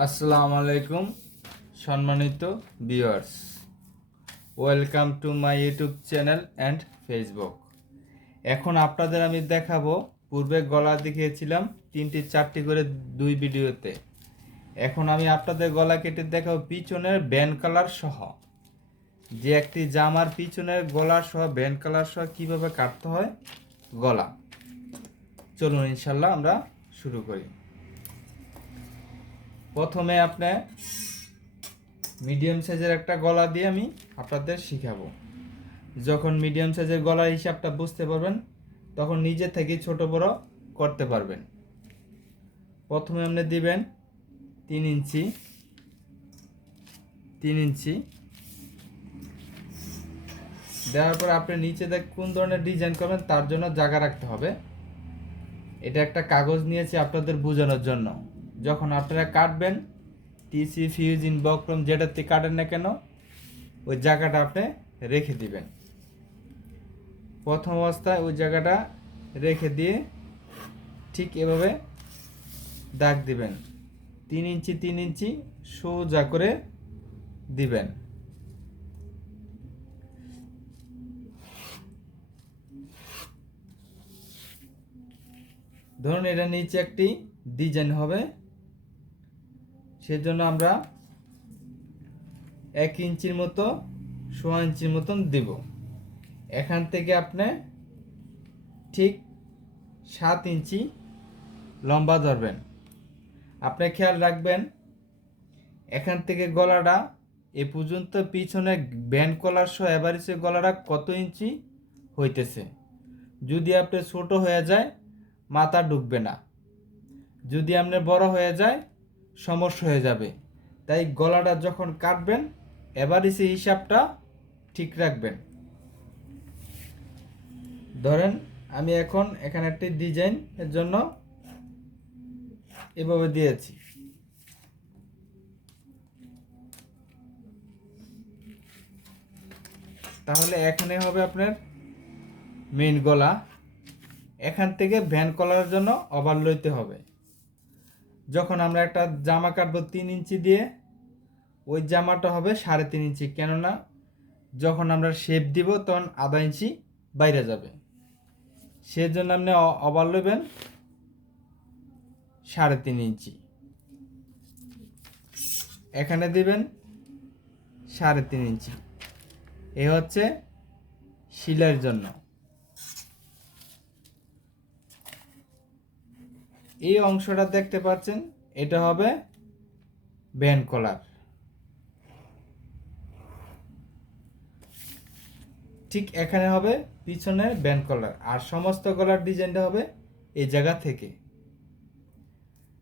আসসালামু আলাইকুম সম্মানিত viewers, welcome to my YouTube channel and Facebook. এখন আপনাদের আমি দেখাবো, পূর্বে গলা দেখিয়েছিলাম 3-4টি করে দুই ভিডিওতে। এখন আমি আপনাদের গলা কেটে দেখাবো পিছনের ব্যান্ড কালার সহ, যে একটি জামার পিছনের গলা সহ ব্যান্ড কালার সহ কীভাবে কাটতে হয় গলা। চলুন ইনশাল্লাহ আমরা শুরু করি। প্রথমে আপনি মিডিয়াম সাইজের একটা গলা দিয়ে আমি আপনাদের শিখাবো। যখন মিডিয়াম সাইজের গলার হিসাবটা বুঝতে পারবেন, তখন নিজে থেকে ছোট বড় করতে পারবেন। প্রথমে আপনি দিবেন 3 ইঞ্চি, 3 ইঞ্চি দেওয়ার পর আপনি নিচে দেখ কোন ধরনের ডিজাইন করবেন তার জন্য জায়গা রাখতে হবে। এটা একটা কাগজ নিয়েছি আপনাদের বোঝানোর জন্য। যখন আপনারা কাটবেন, টিসি, ফিউজিন, বক্রম যেটাতে কাটেন না কেন, ওই জায়গাটা আপনি রেখে দিবেন। প্রথম অবস্থায় ওই জায়গাটা রেখে দিয়ে ঠিক এভাবে দাগ দিবেন। 3 ইঞ্চি 3 ইঞ্চি সোজা করে দিবেন। ধরুন এটা নিচে একটি ডিজাইন হবে, সেজন্য আমরা 1 ইঞ্চির মতো 1.5 ইঞ্চির মতন দেব। এখান থেকে আপনি ঠিক 7 ইঞ্চি লম্বা ধরবেন। আপনি খেয়াল রাখবেন, এখান থেকে গলাটা এ পর্যন্ত পিছনে ব্যান্ড কলার সহ এভারেজে গলাটা কত ইঞ্চি হইতেছে। যদি আপনি ছোট হয়ে যায় মাথা ঢুকবে না, যদি আপনি বড় হয়ে যায় সমস্যা হয়ে যাবে। তাই গলাটা যখন কাটবেন এভারেজে হিসাবটা ঠিক রাখবেন। ধরেন আমি এখন এখানে একটি ডিজাইন এর জন্য এভাবে দিয়েছি। তাহলে এখানে হবে আপনার মেইন গলা। এখান থেকে ভ্যান কলার জন্য ওভার লইতে হবে। যখন আমরা একটা জামা কাটবো 3 ইঞ্চি দিয়ে, ওই জামাটা হবে 3.5 ইঞ্চি, কেননা যখন আমরা শেপ দিব তখন আধা ইঞ্চি বাইরে যাবে। সেজন্য আপনি ওভার লইবেন 3.5 ইঞ্চি, এখানে দিবেন 3.5 ইঞ্চি। এ হচ্ছে সেলাইয়ের জন্য। এই অংশটা দেখতে পাচ্ছেন, এটা হবে ব্যান্ড কলার। ঠিক এখানে হবে পিছনের ব্যান্ড কলার, আর সমস্ত গলার ডিজাইনটা হবে এই জায়গা থেকে।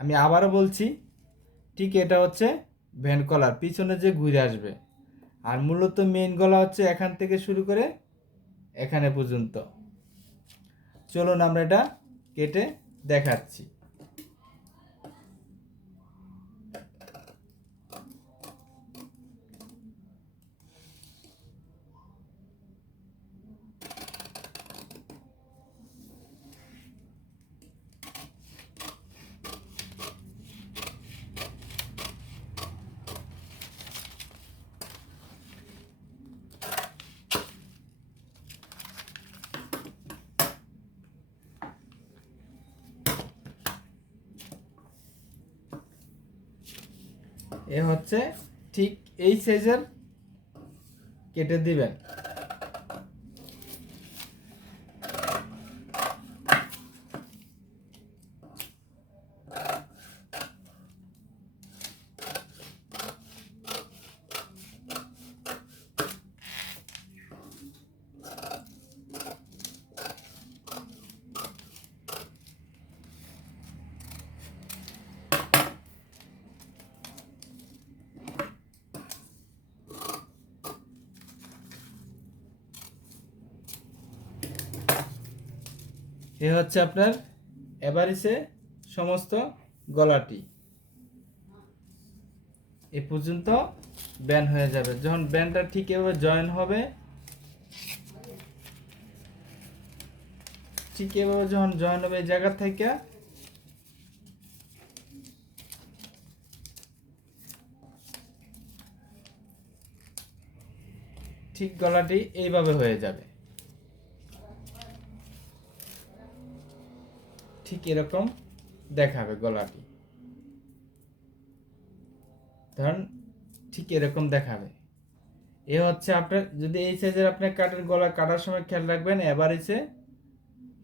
আমি আবারও বলছি, ঠিক এটা হচ্ছে ব্যান্ড কলার, পিছনে যে ঘুরে আসবে। আর মূলত মেইন গলা হচ্ছে এখান থেকে শুরু করে এখানে পর্যন্ত। চলুন আমরা এটা কেটে দেখাচ্ছি। এ হচ্ছে ঠিক এই সাইজের কেটে দিবেন। এ হচ্ছে আপনার এভারেজে সমস্ত গলাটি। এ পর্যন্ত ব্যান্ড হয়ে যাবে। যখন ব্যান্ডটা ঠিক এভাবে জয়েন হবে, ঠিক এভাবে যখন জয়েন হবে এই জায়গা থেকে ঠিক গলাটি এইভাবে হয়ে যাবে, ঠিক এরকম দেখাবে গলাটি। ধরুন ঠিক এরকম দেখাবে। এ হচ্ছে আপনার, যদি এই সাইজের আপনি কাটের গলা কাটার সময় খেয়াল রাখবেন এভারেজে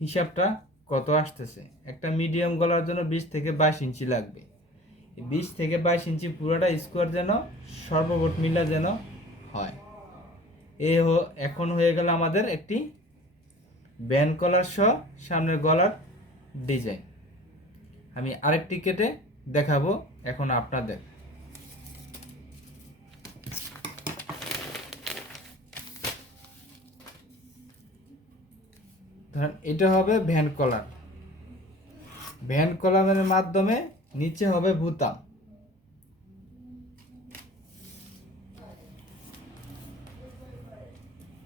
হিসাবটা কত আসতেছে। একটা মিডিয়াম গলার জন্য 20 থেকে 22 ইঞ্চি লাগবে। 20 থেকে 22 ইঞ্চি পুরোটা স্কোয়ার যেন সর্বমোট মিলা যেন হয়। এখন হয়ে গেল আমাদের একটি ব্যান্ড কলার সহ সামনের গলার ডিজাইন। আমি আরেকটি কেটে দেখাবো এখন আপনাদের। ধরেন এটা হবে ভ্যান কলার। ভ্যান কলারের মাধ্যমে নিচে হবে বুতাম।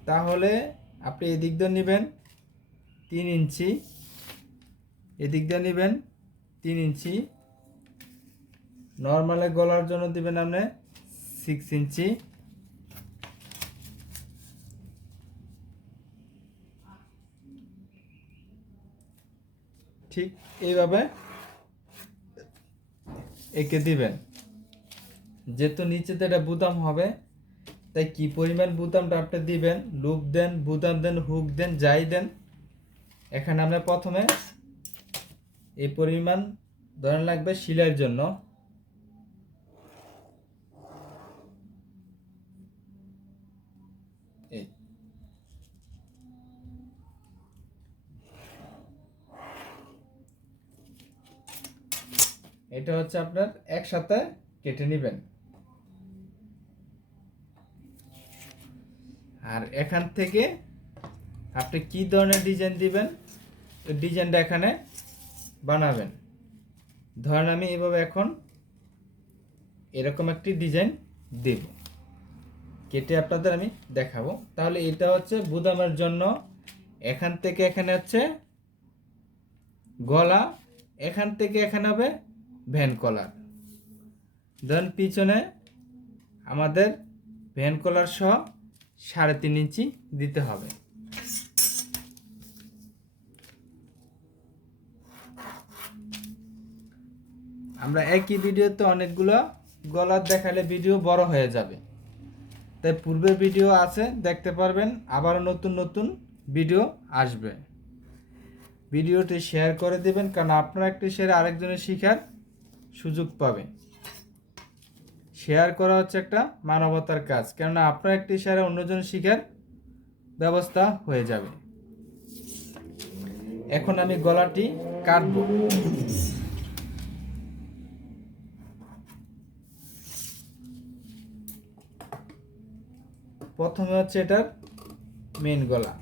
তাহলে আপনি এদিক দিয়ে নেবেন 3 ইঞ্চি, এদিক দিয়ে নেবেন 3 ইঞ্চি, নর্মালে গলার জন্য দিবেন আপনি 6 ইঞ্চি, ঠিক এইভাবে এঁকে দিবেন। যেহেতু নিচেতে এটা বুতাম হবে, তাই কি পরিমাণ বুতামটা আপনি দিবেন, লুপ দেন, বুতাম দেন, হুক দেন, যাই দেন, এখানে আমরা প্রথমে এই পরিমাণ ধরেন লাগবে সেলাইয়ের জন্য। এটা হচ্ছে আপনার একসাথে কেটে নেবেন। আর এখান থেকে আপনি কি ধরনের ডিজাইন দিবেন, ওই ডিজাইনটা এখানে বানাবেন। ধরেন আমি এভাবে এখন এরকম একটি ডিজাইন দেব, কেটে আপনাদের আমি দেখাবো। তাহলে এটা হচ্ছে বুদামের জন্য, এখান থেকে এখানে হচ্ছে গলা, এখান থেকে এখানে হবে ভ্যান কলার। ধরেন পিছনে আমাদের ভ্যান কলার সহ 3.5 ইঞ্চি দিতে হবে। আমরা একই ভিডিওতে অনেকগুলো গলার দেখালে ভিডিও বড় হয়ে যাবে, তাই পূর্বের ভিডিও আছে দেখতে পারবেন, আবার নতুন নতুন ভিডিও আসবে। ভিডিওটি শেয়ার করে দেবেন, কারণ আপনার একটি শেয়ারে আরেকজনের শেখার সুযোগ পাবে। শেয়ার করা হচ্ছে একটা মানবতার কাজ, কেননা আপনার একটি শেয়ারে অন্যজন শেখার ব্যবস্থা হয়ে যাবে। এখন আমি গলাটি কাটবো। প্রথমে হচ্ছে এটার মেন গলা।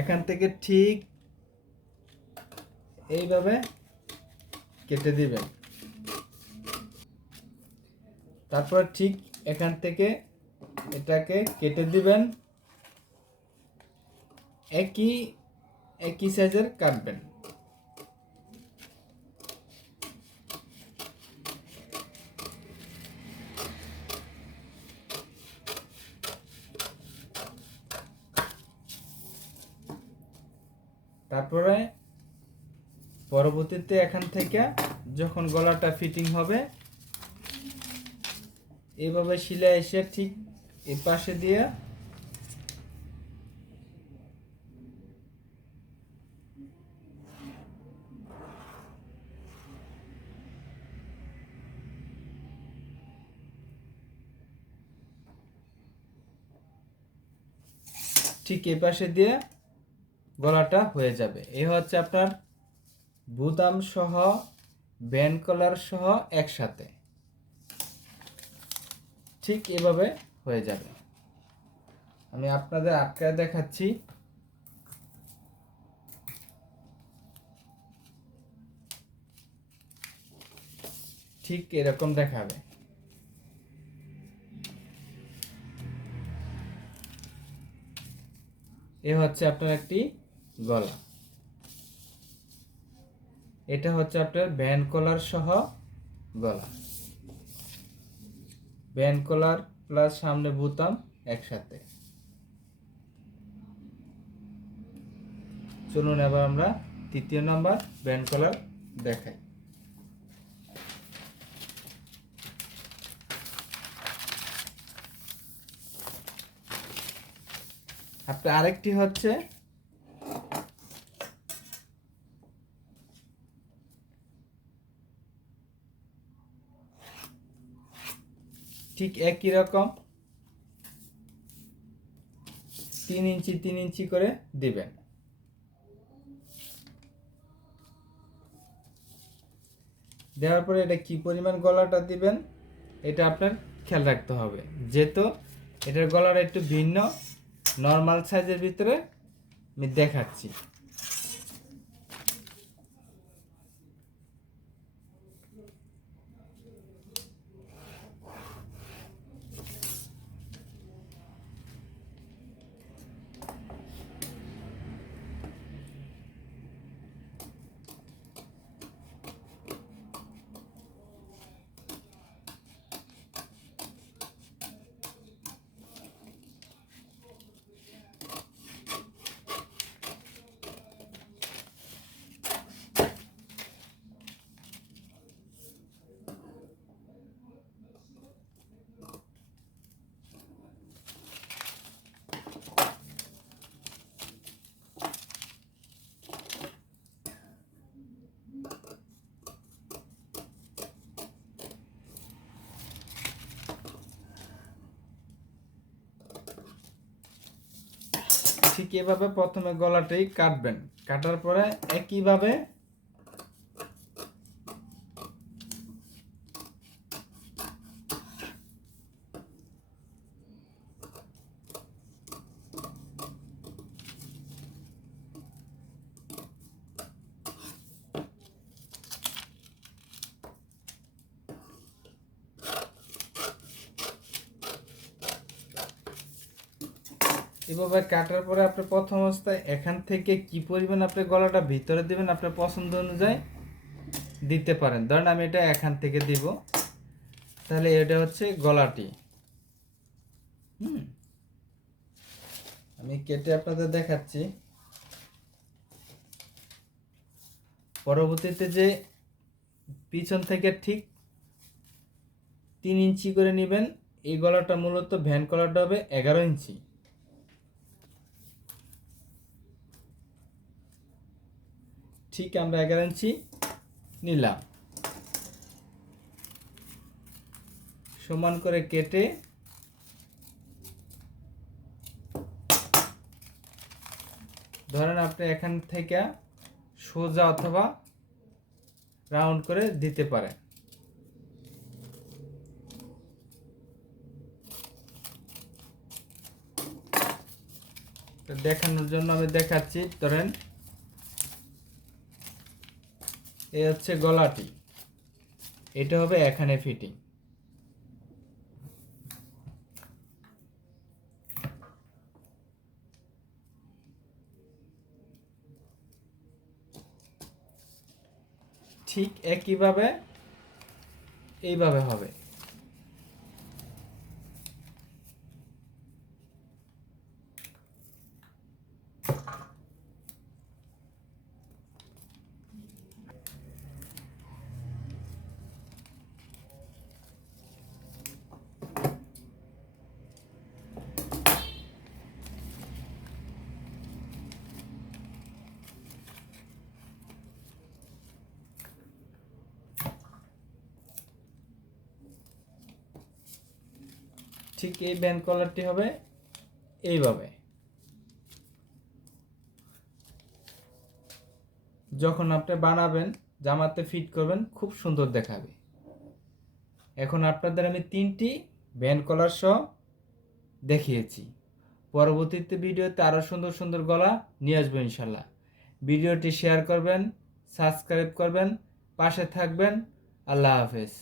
এখান থেকে ঠিক এইভাবে কেটে দিবেন। তারপর ঠিক এখান থেকে এটাকে কেটে দিবেন, একই সাইজের কাটবেন। তারপরে পরবর্তীতে এখান থেকে যখন গলাটা ফিটিং হবে, এইভাবে সেলাই এসে ঠিক এই পাশে দিয়ে ঠিক এই পাশে দিয়ে গলাটা হয়ে যাবে। এই হচ্ছে আপনার বুতাম সহ ব্যান্ড কলার সহ একসাথে ঠিক এভাবে হয়ে যাবে। আমি আপনাদের আটকায় দেখাচ্ছি। ঠিক এরকম দেখাবে। এ হচ্ছে আপনার একটি গলা। এটা হচ্ছে আপনার ভ্যান কলার সহ গলা, ভ্যান কলার প্লাস সামনে বোতাম একসাথে। চলুন এবার আমরা তৃতীয় নাম্বার ভ্যান কলার দেখাই। আপনার আরেকটি হচ্ছে ঠিক একই রকম 3 ইঞ্চি 3 ইঞ্চি করে দিবেন। দেওয়ার পরে এটা কি পরিমাণ গলাটা দিবেন এটা আপনার খেয়াল রাখতে হবে, যেহেতু এটার গলাটা একটু ভিন্ন, নর্মাল সাইজের ভিতরে আমি দেখাচ্ছি। ঠিক এভাবে প্রথমে গলাটাই কাটবেন, কাটার পরে একইভাবে এভাবে কাটার পরে আপনি প্রথম অবস্থায় এখান থেকে কি পরিমাণ আপনি গলাটা ভিতরে দিবেন আপনার পছন্দ অনুযায়ী দিতে পারেন। ধরেন আমি এটা এখান থেকে দিব, তাহলে এটা হচ্ছে গলাটি। আমি কেটে আপনাদের দেখাচ্ছি। পরবর্তীতে যে পিছন থেকে ঠিক 3 ইঞ্চি করে নেবেন। এই গলাটা মূলত ভ্যান কলারটা হবে 11 ইঞ্চি। ঠিক আমরা 11 ইঞ্চি নিলাম, সমান করে কেটে ধরেন আপনি এখান থেকে সোজা অথবা রাউন্ড করে দিতে পারেন। দেখানোর জন্য আমি দেখাচ্ছি। ধরেন এই হচ্ছে গলাটি, এটা হবে এখানে ফিটিং। ঠিক একইভাবে এইভাবে হবে। ঠিক এই ব্যান্ড কলারটি হবে এইভাবে। যখন আপনি বানাবেন জামাতে ফিট করবেন খুব সুন্দর দেখাবে। এখন আপনাদের আমি 3টি ব্যান্ড কলার সহ দেখিয়েছি। পরবর্তীতে ভিডিওতে আরও সুন্দর সুন্দর গলা নিয়ে আসবো ইনশাল্লাহ। ভিডিওটি শেয়ার করবেন, সাবস্ক্রাইব করবেন, পাশে থাকবেন। আল্লাহ হাফেজ।